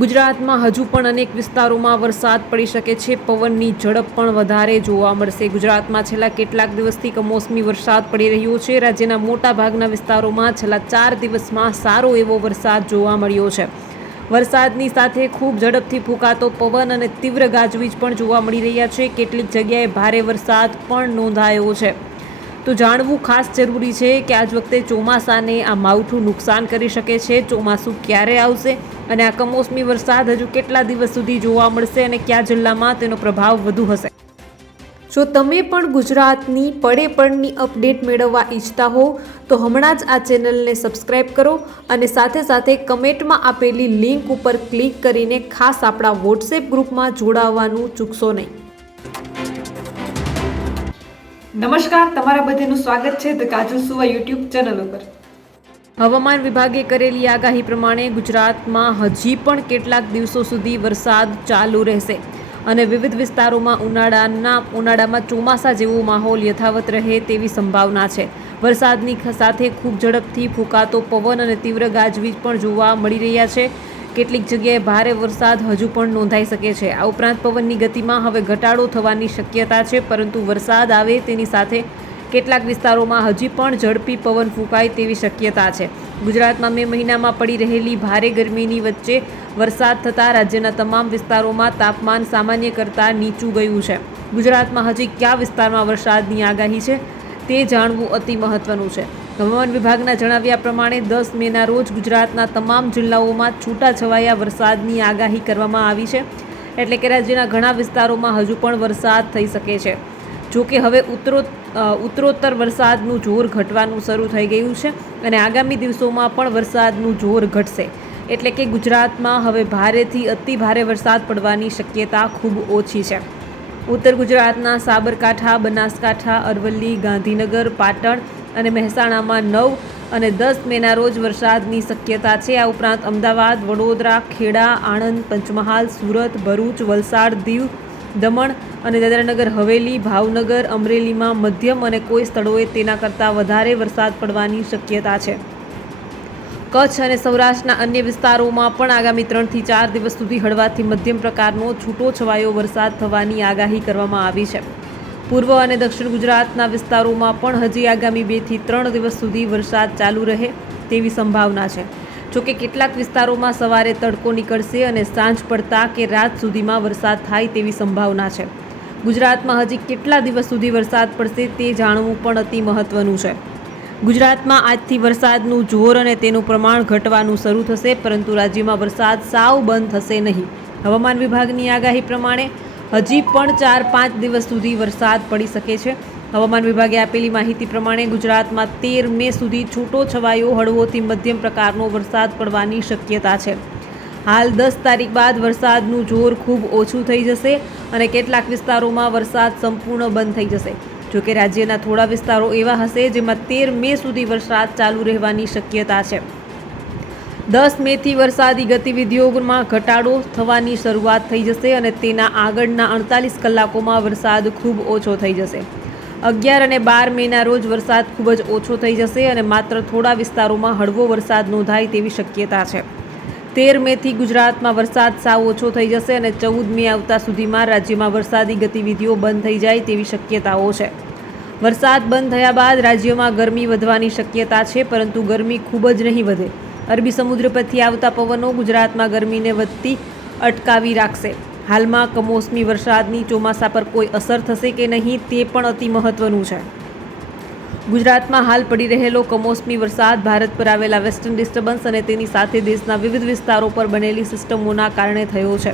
ગુજરાતમાં હજુ પણ અનેક વિસ્તારોમાં વરસાદ પડી શકે છે. પવનની ઝડપ પણ વધારે જોવા મળશે. ગુજરાતમાં છેલ્લા કેટલાક દિવસથી કમોસમી વરસાદ પડી રહ્યો છે. રાજ્યના મોટા ભાગના વિસ્તારોમાં છેલ્લા ચાર દિવસમાં સારો એવો વરસાદ જોવા મળ્યો છે. વરસાદની સાથે ખૂબ ઝડપથી ફૂંકાતો પવન અને તીવ્ર ગાજવીજ પણ જોવા મળી રહ્યા છે. કેટલીક જગ્યાએ ભારે વરસાદ પણ નોંધાયો છે. તો જાણવું ખાસ જરૂરી છે કે આજ વખતે ચોમાસાને આ માવઠું નુકસાન કરી શકે છે. ચોમાસું ક્યારે આવશે અને આ કમોસમી વરસાદ હજુ કેટલા દિવસ સુધી જોવા મળશે અને કયા જિલ્લામાં તેનો પ્રભાવ વધુ હશે? જો તમે પણ ગુજરાતની પડે પડની અપડેટ મેળવવા ઈચ્છતા હો, તો હમણાં જ આ ચેનલને સબસ્ક્રાઈબ કરો અને સાથે સાથે કમેન્ટમાં આપેલી લિંક ઉપર ક્લિક કરીને ખાસ આપણા વોટ્સએપ ગ્રુપમાં જોડાવાનું ચૂકશો નહીં. નમસ્કાર, તમારા બધાનું સ્વાગત છે ધ કાજલ સુવા યુટ્યુબ ચેનલ ઉપર. હવામાન વિભાગે કરેલી આગાહી પ્રમાણે ગુજરાતમાં હજી પણ કેટલાક દિવસો સુધી વરસાદ ચાલુ રહેશે અને વિવિધ વિસ્તારોમાં ઉનાળાના, ઉનાળામાં ચોમાસા જેવો માહોલ યથાવત રહે તેવી સંભાવના છે. વરસાદની સાથે ખૂબ ઝડપથી ફૂંકાતો પવન અને તીવ્ર ગાજવીજ પણ જોવા મળી રહ્યા છે. કેટલીક જગ્યાએ ભારે વરસાદ હજુ પણ નોંધાઈ શકે છે. આ ઉપરાંત પવનની ગતિમાં હવે ઘટાડો થવાની શક્યતા છે, પરંતુ વરસાદ આવે તેની સાથે કેટલાક વિસ્તારોમાં હજી પણ ઝડપી પવન ફૂંકાય તેવી શક્યતા છે. ગુજરાતમાં મે મહિનામાં પડી રહેલી ભારે ગરમીની વચ્ચે વરસાદ થતાં રાજ્યના તમામ વિસ્તારોમાં તાપમાન સામાન્ય કરતાં નીચું ગયું છે. ગુજરાતમાં હજી કયા વિસ્તારમાં વરસાદની આગાહી છે તે જાણવું અતિ મહત્વનું છે. હવામાન વિભાગના જણાવ્યા પ્રમાણે દસ મેના રોજ ગુજરાતના તમામ જિલ્લાઓમાં છૂટાછવાયા વરસાદની આગાહી કરવામાં આવી છે. એટલે કે રાજ્યના ઘણા વિસ્તારોમાં હજુ પણ વરસાદ થઈ શકે છે. જો કે હવે ઉત્તરો ઉત્તરોત્તર વરસાદનું જોર ઘટવાનું શરૂ થઈ ગયું છે અને આગામી દિવસોમાં પણ વરસાદનું જોર ઘટશે. એટલે કે ગુજરાતમાં હવે ભારેથી અતિ ભારે વરસાદ પડવાની શક્યતા ખૂબ ઓછી છે. ઉત્તર ગુજરાતના સાબરકાંઠા, બનાસકાંઠા, અરવલ્લી, ગાંધીનગર, પાટણ અને મહેસાણામાં નવ અને દસ મેના રોજ વરસાદની શક્યતા છે. આ ઉપરાંત અમદાવાદ, વડોદરા, ખેડા, આણંદ, પંચમહાલ, સુરત, ભરૂચ, વલસાડ, દીવ, દમણ અને દાદરાનગર, હવેલી, ભાવનગર, અમરેલીમાં મધ્યમ અને કોઈ સ્થળોએ તેના કરતાં વધારે વરસાદ પડવાની શક્યતા છે. કચ્છ અને સૌરાષ્ટ્રના અન્ય વિસ્તારોમાં પણ આગામી ત્રણથી ચાર દિવસ સુધી હળવાથી મધ્યમ પ્રકારનો છૂટો છવાયો વરસાદ થવાની આગાહી કરવામાં આવી છે. પૂર્વ અને દક્ષિણ ગુજરાતના વિસ્તારોમાં પણ હજી આગામી બેથી ત્રણ દિવસ સુધી વરસાદ ચાલુ રહે તેવી સંભાવના છે. જોકે કેટલાક વિસ્તારોમાં સવારે તડકો નીકળશે અને સાંજ પડતા કે રાત સુધીમાં વરસાદ થાય તેવી સંભાવના છે. ગુજરાતમાં હજી કેટલા દિવસ સુધી વરસાદ પડશે તે જાણવું પણ અતિ મહત્વનું છે. ગુજરાતમાં આજથી વરસાદનું જોર અને તેનું પ્રમાણ ઘટવાનું શરૂ થશે, પરંતુ રાજ્યમાં વરસાદ સાવ બંધ થશે નહીં. હવામાન વિભાગની આગાહી પ્રમાણે હજી પણ ચાર પાંચ દિવસ સુધી વરસાદ પડી શકે છે. હવામાન વિભાગે આપેલી માહિતી પ્રમાણે ગુજરાતમાં તેર મે સુધી છૂટો છવાયો, હળવોથી મધ્યમ પ્રકારનો વરસાદ પડવાની શક્યતા છે. હાલ દસ તારીખ બાદ વરસાદનું જોર ખૂબ ઓછું થઈ જશે અને કેટલાક વિસ્તારોમાં વરસાદ સંપૂર્ણ બંધ થઈ જશે. જોકે રાજ્યના થોડા વિસ્તારો એવા હશે જેમાં તેર મે સુધી વરસાદ ચાલુ રહેવાની શક્યતા છે. દસ મેથી વરસાદી ગતિવિધિઓમાં ઘટાડો થવાની શરૂઆત થઈ જશે અને તેના આગળના અડતાલીસ કલાકોમાં વરસાદ ખૂબ ઓછો થઈ જશે. અગિયાર અને બાર મેના રોજ વરસાદ ખૂબ જ ઓછો થઈ જશે અને માત્ર થોડા વિસ્તારોમાં હળવો વરસાદ નોંધાય તેવી શક્યતા છે. તેર મેથી ગુજરાતમાં વરસાદ સાવ ઓછો થઈ જશે અને ચૌદ મે આવતા સુધીમાં રાજ્યમાં વરસાદી ગતિવિધિઓ બંધ થઈ જાય તેવી શક્યતાઓ છે. વરસાદ બંધ થયા બાદ રાજ્યમાં ગરમી વધવાની શક્યતા છે, પરંતુ ગરમી ખૂબ જ નહીં વધે. અરબી સમુદ્ર પરથી આવતા પવનો ગુજરાતમાં ગરમીને વધતી અટકાવી રાખશે. હાલમાં કમોસમી વરસાદની ચોમાસા પર કોઈ અસર થશે કે નહીં તે પણ અતિ મહત્વનું છે. ગુજરાતમાં હાલ પડી રહેલો કમોસમી વરસાદ ભારત પર આવેલા વેસ્ટર્ન ડિસ્ટર્બન્સ અને તેની સાથે દેશના વિવિધ વિસ્તારો પર બનેલી સિસ્ટમોના કારણે થયો છે.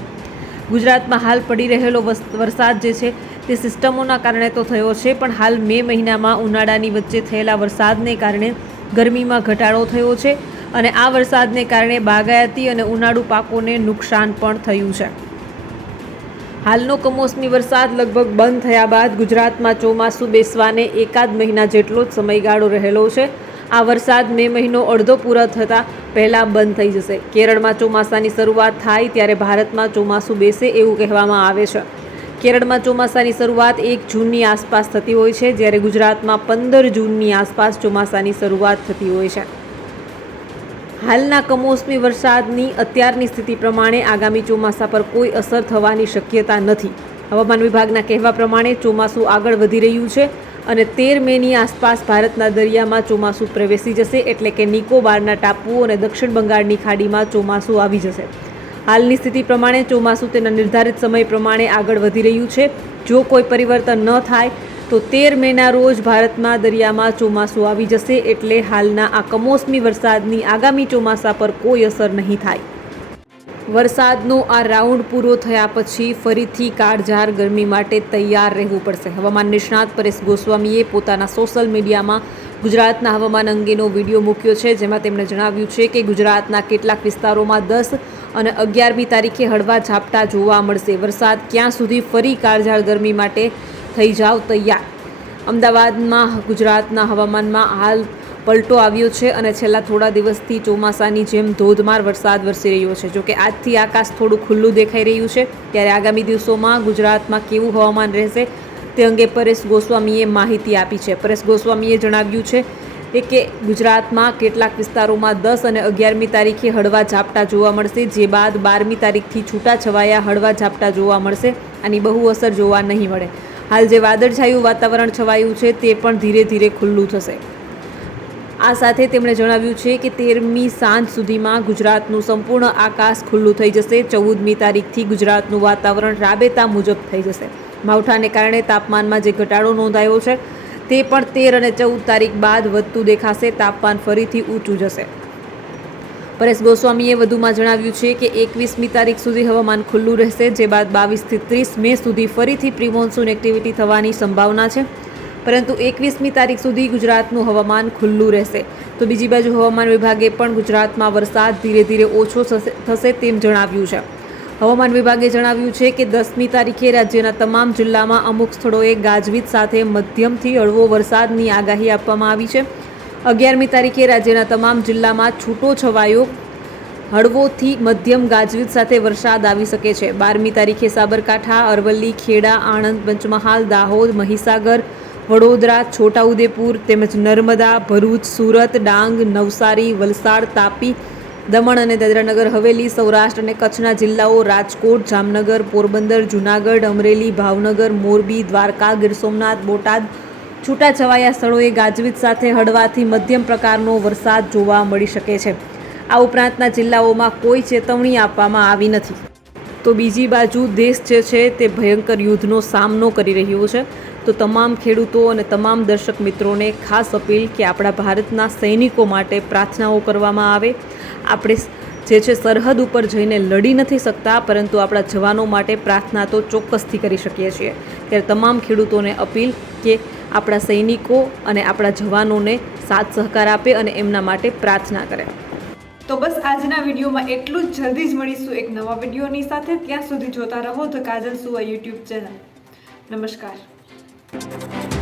ગુજરાતમાં હાલ પડી રહેલો વરસાદ જે છે તે સિસ્ટમોના કારણે તો થયો છે, પણ હાલ મે મહિનામાં ઉનાળાની વચ્ચે થયેલા વરસાદને કારણે ગરમીમાં ઘટાડો થયો છે. અને આ વરસાદને કારણે બાગાયતી અને ઉનાળુ પાકોને નુકસાન પણ થયું છે. હાલનો કમોસમી વરસાદ લગભગ બંધ થયા બાદ ગુજરાતમાં ચોમાસું બેસવાને એકાદ મહિના જેટલો જ સમયગાળો રહેલો છે. આ વરસાદ મે મહિનો અડધો પૂરો થતાં પહેલાં બંધ થઈ જશે. કેરળમાં ચોમાસાની શરૂઆત થાય ત્યારે ભારતમાં ચોમાસું બેસે એવું કહેવામાં આવે છે. કેરળમાં ચોમાસાની શરૂઆત એક જૂનની આસપાસ થતી હોય છે, જ્યારે ગુજરાતમાં પંદર જૂનની આસપાસ ચોમાસાની શરૂઆત થતી હોય છે. હાલના કમોસમી વરસાદની અત્યારની સ્થિતિ પ્રમાણે આગામી ચોમાસા પર કોઈ અસર થવાની શક્યતા નથી. હવામાન વિભાગના કહેવા પ્રમાણે ચોમાસું આગળ વધી રહ્યું છે અને તેર મેની આસપાસ ભારતના દરિયામાં ચોમાસું પ્રવેશી જશે એટલે કે નિકોબારના ટાપુઓ અને દક્ષિણ બંગાળની ખાડીમાં ચોમાસું આવી જશે. હાલની સ્થિતિ પ્રમાણે ચોમાસું તેના નિર્ધારિત સમય પ્રમાણે આગળ વધી રહ્યું છે. જો કોઈ પરિવર્તન ન થાય તો તેર મેના રોજ ભારતમાં દરિયામાં ચોમાસું આવી જશે એટલે હાલના આ કમોસમી વરસાદની આગામી ચોમાસા પર કોઈ અસર નહીં થાય. વરસાદનો આ રાઉન્ડ પૂરો થયા પછી ફરીથી કાળઝાર ગરમી માટે તૈયાર રહેવું પડશે. હવામાન નિષ્ણાત પરેશ ગોસ્વામીએ પોતાના સોશિયલ મીડિયામાં ગુજરાતના હવામાન અંગેનો વીડિયો મૂક્યો છે, જેમાં તેમણે જણાવ્યું છે કે ગુજરાતના કેટલાક વિસ્તારોમાં દસ અને અગિયારમી તારીખે હળવા ઝાપટા જોવા મળશે. વરસાદ ક્યાં સુધી ફરી કાળઝાળ ગરમી માટે થઈ જાવ તૈયાર. અમદાવાદમાં, ગુજરાતના હવામાનમાં હાલ પલટો આવ્યો છે અને છેલ્લા થોડા દિવસથી ચોમાસાની જેમ ધોધમાર વરસાદ વરસી રહ્યો છે. જોકે આજથી આકાશ થોડું ખુલ્લું દેખાઈ રહ્યું છે. ત્યારે આગામી દિવસોમાં ગુજરાતમાં કેવું હવામાન રહેશે તે અંગે પરેશ ગોસ્વામીએ માહિતી આપી છે. પરેશ ગોસ્વામીએ જણાવ્યું છે કે ગુજરાતમાં કેટલાક વિસ્તારોમાં દસ અને અગિયારમી તારીખે હળવા ઝાપટા જોવા મળશે, જે બાદ બારમી તારીખથી છૂટાછવાયા હળવા ઝાપટા જોવા મળશે. આની બહુ અસર જોવા નહીં મળે. હાલ જે વાદળછાયું વાતાવરણ છવાયું છે તે પણ ધીરે ધીરે ખુલ્લું થશે. આ સાથે તેમણે જણાવ્યું છે કે તેરમી સાંજ સુધીમાં ગુજરાતનું સંપૂર્ણ આકાશ ખુલ્લું થઈ જશે. ચૌદમી તારીખથી ગુજરાતનું વાતાવરણ રાબેતા મુજબ થઈ જશે. માવઠાને કારણે તાપમાનમાં જે ઘટાડો નોંધાયો છે, તે પણ તેર અને ચૌદ તારીખ બાદ વધતું દેખાશે. તાપમાન ફરીથી ઊંચું જશે. પરેશ ગોસ્વામીએ વધુમાં જણાવ્યું છે કે એકવીસમી તારીખ સુધી હવામાન ખુલ્લું રહેશે, જે બાદ બાવીસથી ત્રીસ મે સુધી ફરીથી પ્રિમોન્સૂન એક્ટિવિટી થવાની સંભાવના છે. પરંતુ એકવીસમી તારીખ સુધી ગુજરાતનું હવામાન ખુલ્લું રહેશે. તો બીજી બાજુ હવામાન વિભાગે પણ ગુજરાતમાં વરસાદ ધીરે ધીરે ઓછો થશે તેમ જણાવ્યું છે. હવામાન વિભાગે જણાવ્યું છે કે દસમી તારીખે રાજ્યના તમામ જિલ્લામાં અમુક સ્થળોએ ગાજવીજ સાથે મધ્યમથી હળવો વરસાદની આગાહી આપવામાં આવી છે. અગિયારમી તારીખે રાજ્યના તમામ જિલ્લામાં છૂટો છવાયો. હળવોથી મધ્યમ ગાજવીજ સાથે વરસાદ આવી શકે છે. બારમી તારીખે સાબરકાંઠા, અરવલ્લી, ખેડા, આણંદ, પંચમહાલ, દાહોદ, મહીસાગર, વડોદરા, છોટાઉદેપુર તેમજ નર્મદા, ભરૂચ, સુરત, ડાંગ, નવસારી, વલસાડ, તાપી, દમણ અને દાદરાનગર, હવેલી, સૌરાષ્ટ્ર અને કચ્છના જિલ્લાઓ રાજકોટ, જામનગર, પોરબંદર, જૂનાગઢ, અમરેલી, ભાવનગર, મોરબી, દ્વારકા, ગીર સોમનાથ, બોટાદ છૂટાછવાયા સ્થળોએ ગાજવીજ સાથે હળવાથી મધ્યમ પ્રકારનો વરસાદ જોવા મળી શકે છે. આ ઉપરાંતના જિલ્લાઓમાં કોઈ ચેતવણી આપવામાં આવી નથી. તો બીજી બાજુ દેશ જે છે તે ભયંકર યુદ્ધનો સામનો કરી રહ્યો છે. તો તમામ ખેડૂતો અને તમામ દર્શક મિત્રોને ખાસ અપીલ કે આપણા ભારતના સૈનિકો માટે પ્રાર્થનાઓ કરવામાં આવે. આપણે જે છે સરહદ ઉપર જઈને લડી નથી શકતા, પરંતુ આપણા જવાનો માટે પ્રાર્થના તો ચોક્કસથી કરી શકીએ છીએ. ત્યારે તમામ ખેડૂતોને અપીલ કે આપણા સૈનિકો અને આપણા જવાનોને સાથ સહકાર આપે અને એમના માટે પ્રાર્થના કરે. તો બસ આજના વિડીયોમાં એટલું જ. જલ્દી જ મળીશું એક નવા વિડીયોની સાથે. ત્યાં સુધી જોતા રહો ધ કાજલ સુવા યુટ્યુબ ચેનલ. નમસ્કાર.